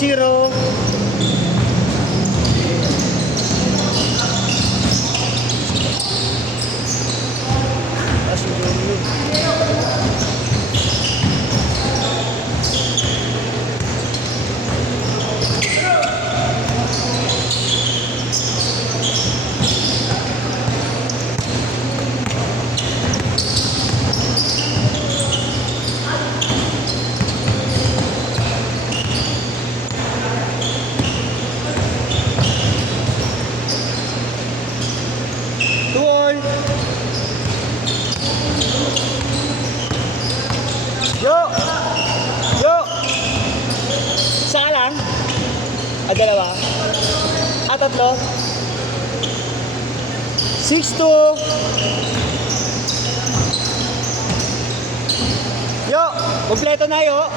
4-0. Yo! Yo! Isa ka lang? Dalawa? Tatlo? 6-2. Yo! Kompleto na yo!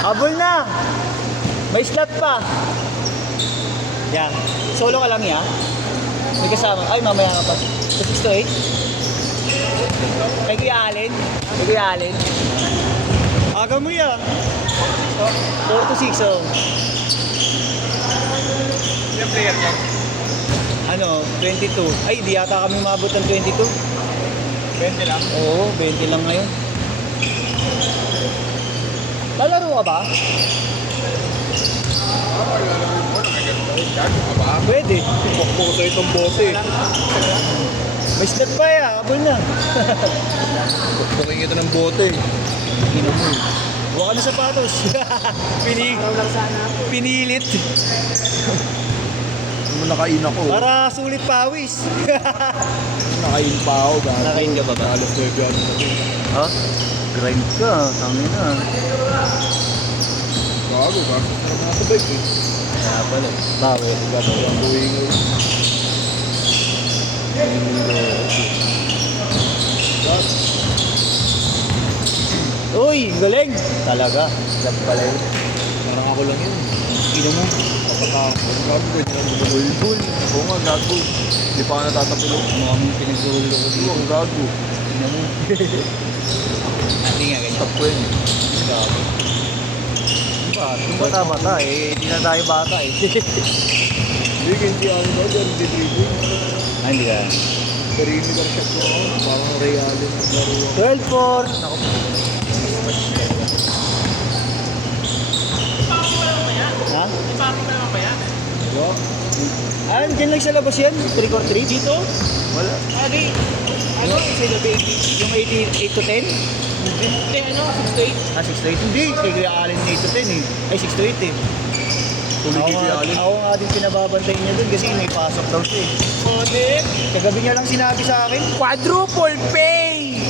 Habol na! May slot pa! Yan. Solo ka lang yan. May kasama. Ay, mamaya ka pa. 6 to 8. Kay Kuya Allen. Kay Kuya Allen. Aga mo yan. 4 to 6, oh. Yung player niya. Ano, 22. Ay, di yata kami mabot ng 22. 20 lang. Oo, 20 lang ngayon. Lalaro ka ba? Pwede. Pokpok ko sa itong bote. May slot pa ya, habol na. Pokpokin kita ng bote. Ino mo. Buka na sapatos. Pinilit. Ano nakain ako? Para sulit pawis. Nakain pa ako. Nakain ka ba ba? Alas 9 ako natin. Ha? Grind ka, tangin na. Gago ba? Sarap na ito bike eh. Kaya pala. Bawal. Ang buwing eh. Uy, galing! Talaga. Lab pala yun. Parang ako lang yun. Ino mo. Kapatapos. Gago ganyan ang bulbul. Oo nga gago. Hindi pa ka natatapilog. Mukhang pinagsulo ko Oo dito. ang gago. Ino mo. Hindi nga ganyan. Stop ko yun. Gago. Kung bata-bata eh, hindi na tayo bata eh. Hindi hindi ako ba dyan. Hindi dribble. Ay, hindi ka. Perimeter shot ko ako. Parang realin ang laro ako. 12-4. Naku. Ha? Diba? Ah, dyan lang sa labas yan? 3-4-3? Dito? Wala. Ano? Sa baby? Yung 8 to 10? Hindi, 6 to 8. Ah, 6 to 8? Hindi. Kay Kuya Allen 8 to 10 eh. Ay, 6 to 8 eh. Tuloy kay Kuya Allen. Ako nga din pinababantay niya dun kasi may pasok daw siya eh. Connect. Kagabi niya lang sinabi sa akin. Quadruple pay!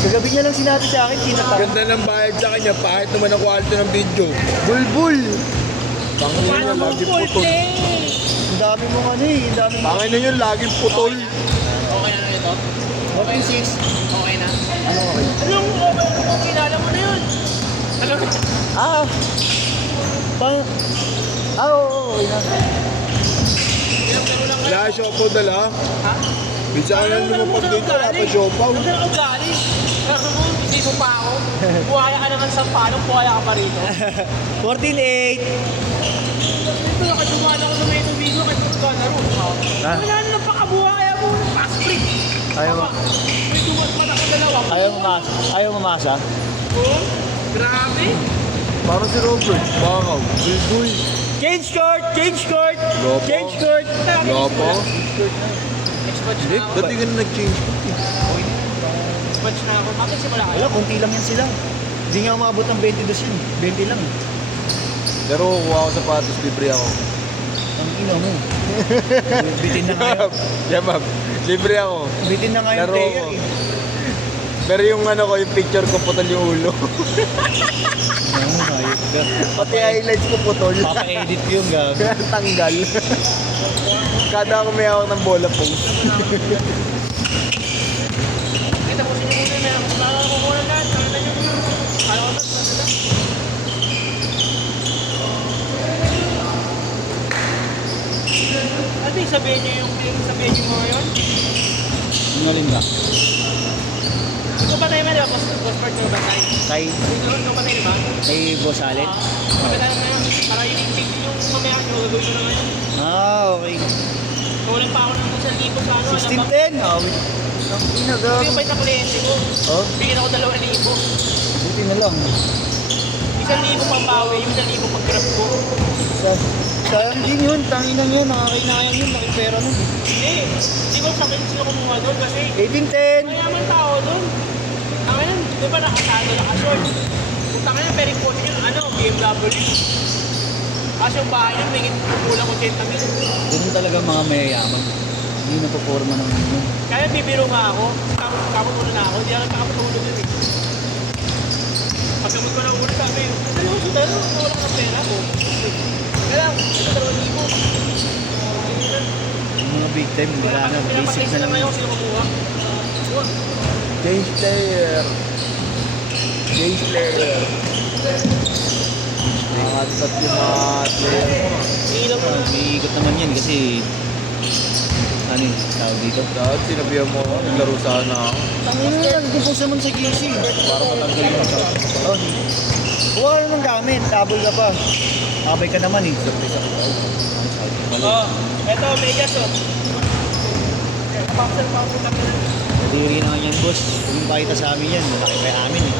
Kagabi niya lang sinabi sa akin, kinatang. Ganda ng bayad sa kanya. Pahit naman ang quality ng video. Bulbul! Pangin na laging Quadruple putol. pay! Ang dami mong ano eh, ang dami mong... Pangin na yun, laging putol. Okay na ito? 46. Okay na? Ano okay? Anong okay? Anong kilala mo na yun? Alam mo? Ah! Oo, okay na. Wala siya po dala. Ha? Bisa ka lang lumapag dito. Wala pa siya pa. Ano ka ugali? Sabi mo, hindi mo pa ako. Buhaya ka naman sa palong, buhaya ka pa rito. 14-8. Ito, nakadumana ako sa may tubigo, kahit magkalaro. Ah. Wala na napakabuhaya mo. Pasplit. Ayaw mo. May dumat pa na ako dalawa. Ayaw mamasa. Ayaw mamasa. Oh, grabe. Parang si Robert. Bakaw. Bulbul. Change court! Change court! Lopo. Change court! Lopo. Next-batch Hindi. na ako. Ba't di ka na nag-change court eh? Next-batch na ako. Bakit simula kayo? Wala, konti lang yan sila. Hindi nga umabot ng 22 yun. 20 lang. Pero kukuha ako sapatos, libre ako. Ang ina mo. Bitin na nga yun. Yabab, libre ako. Bitin na nga yung Laro player ko. eh. Pero yung ano ko, yung picture ko, putol yung ulo. Oo, hayop ka. Pati highlights ko putol. Papa-edit ko yung gabi. Tanggal. Kada ako may hawak ng bola post. Ay, tapusin niyo muna. Meron ko kukuha na lahat. Nakita niyo. Kala ko na. Ano yung sabihin niyo yung sabihin niyo mga yun? Ang alin ba? Ikaw ba tayo man, diba? Boss Bart mo ba tayo? Kay, Ikaw ba tayo, diba? kay Boss Alet? Kapit tayo ngayon. Para yung yung mamaya nyo, gagawin ko na ngayon. Ah, okay. Kulang pa ako ng 1,000 sa ano. 16-10. Ah, wait. Ang ina Ito gabi. yung pa yung kliyente ko. Oh, Bigyan ako 2,000. buti na lang. 1,000 pang bawi, yung 1,000 pang grab ko. Sayang din yun. Tanginan yun. Nakakainayang yun. Nakipera nun. Hindi ko sabihin sila kumuha doon kasi 18-10. mayaman tao doon. Ang ina, di ba nakasado, nakashort? Kung tangin na, very important yun, ano, BMW. Kasi yung bahay yun, may kulang 80,000. Ganun talaga mga mayayaman. Hindi napaporma ng ano. Kaya bibiro nga ako, kaputulo na ako, hindi ako nakapatulog yun eh. Pagkamot ko na ulit sabi, saan mo siya dalo? Wala ka ng pera ko. Kaya lang, ito 2,000. Yung mga big time, wala na. Basic na lang ngayon yun. sila makuha. Change player. Change player. Nakakat yung mga player. Iilang mo na. Umiikot naman yan kasi ano yung tawag dito? Dahil sinabihan mo ako, naglaro sana ako. Tangin na yan, gusto naman sa GC. Para matanggal yung mga. Oh, huwag ka naman gamit, double ka pa. Abay ka naman eh. Oh, eto, Vegas oh. Kapakasal pa ako natin. Kadiri naman yan boss. Huwag yung pakita sa amin yan, malaki kaya amin eh.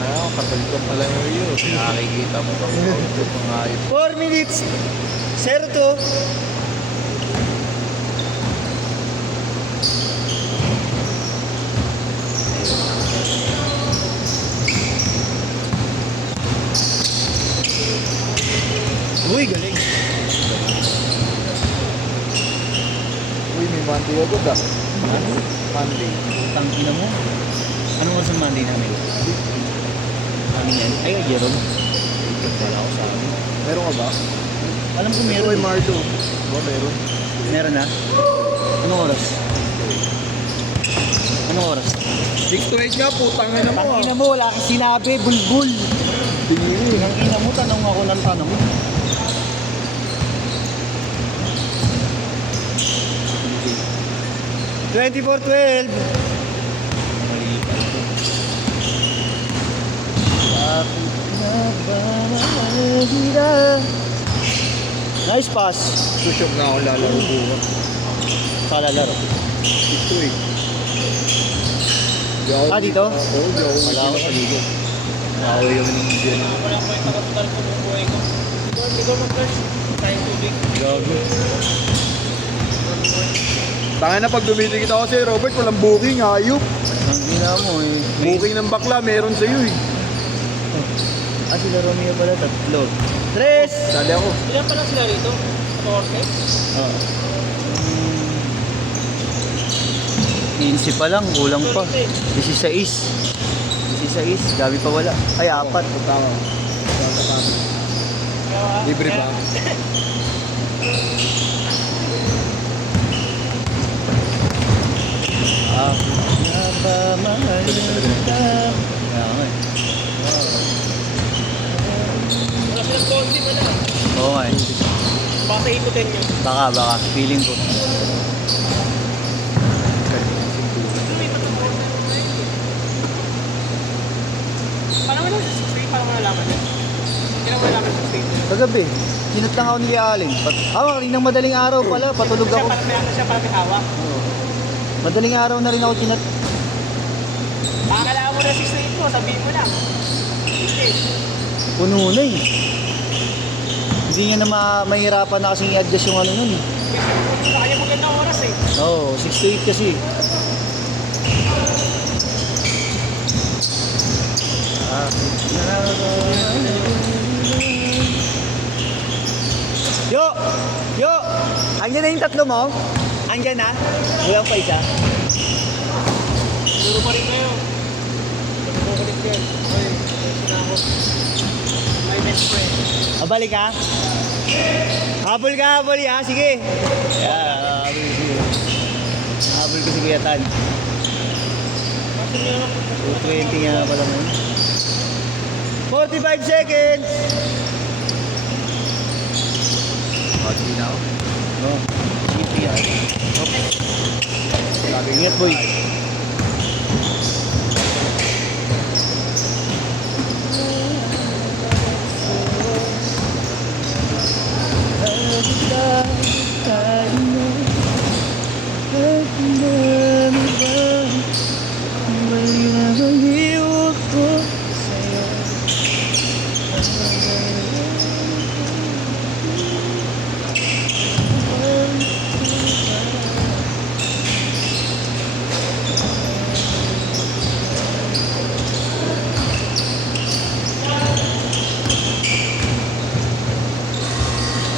Ayaw, katalikan pala yung iyo. Nakikita mo ba? Mga ayos. 4 minutes! 0-2. Uy, galing. Uy, may Monday agad ah. Ano? Monday. Tangina mo. Anong oras ang Monday namin? Amin yan. Ay, Jerome. Wala ako sa amin. Meron ka ba? Alam ko Meron. meron. Uy, Mardo. Ba, meron. Meron na? Anong oras? Anong oras? 6 to 8 nga, putang ina mo ah. Tangina mo, wala kang sinabi. Bulbul. Tingin eh. Tangina mo, tanong ako ng tanong. Okay. 24-12. Mali pa ito. Bakit na ba mahirira? Nice pass. Susyok na ako lalaro bukas. Palalaro. 6 to 8. Ah, dito? Oo, di ako. Wala ako sa ligo. Ako yung dyan. Wala ko yung nakatutal ko ng buhay ko. Ikaw mag-first. Tayo tubig. Gago. Tangin na pag dumitikita ako sa'yo, Robert, walang booking, hayop. Ang ina mo eh. Booking ng bakla, meron sa'yo eh. Ah, sila Romeo pala, tatlo. Tres! Sali ako. Ilan pa lang sila rito? 14? Oo. 15 pa lang, kulang pa. 16. 16, gabi pa wala. Ay, 4. Tama. Libre ba? Ako na ba mahal ka? Kaya nga eh. Wala silang konti mo na. Oo nga eh. Baka sa ikutin nyo. Baka, feeling ko. Paano mo lang sa street? Paano mo nalaman yun? Hindi na mo nalaman sa street. Kagabi, kinat lang ako ni Alin. Kaninang madaling araw pala, patulog Siya ako. parang may hawak. Madaling araw na rin ako kinat. Pakakala mo na si street mo, sabihin mo na. Hindi. Puno na eh. Hindi niya na mahirapan na kasing i-adjust yung ano nun. Kasi kaya magandang oras eh. Oo, 6 to 8 kasi. Yo! Yo! Andiyan na yung tatlo mo? Andiyan na? Walang pa isa? Siguro pa rin kayo. Nagbubulit yan. Ay, kasi na ako. My best friend. Balik ka? Habol ka, habol ya. Sige. Yeah, habol ko sige. Habol ko si Kuya Tan. Kasi nyo naman 220 nga pala mo. 45 seconds! Pati na ako. No, GP yan. Sabi ingat boy.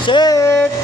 Set!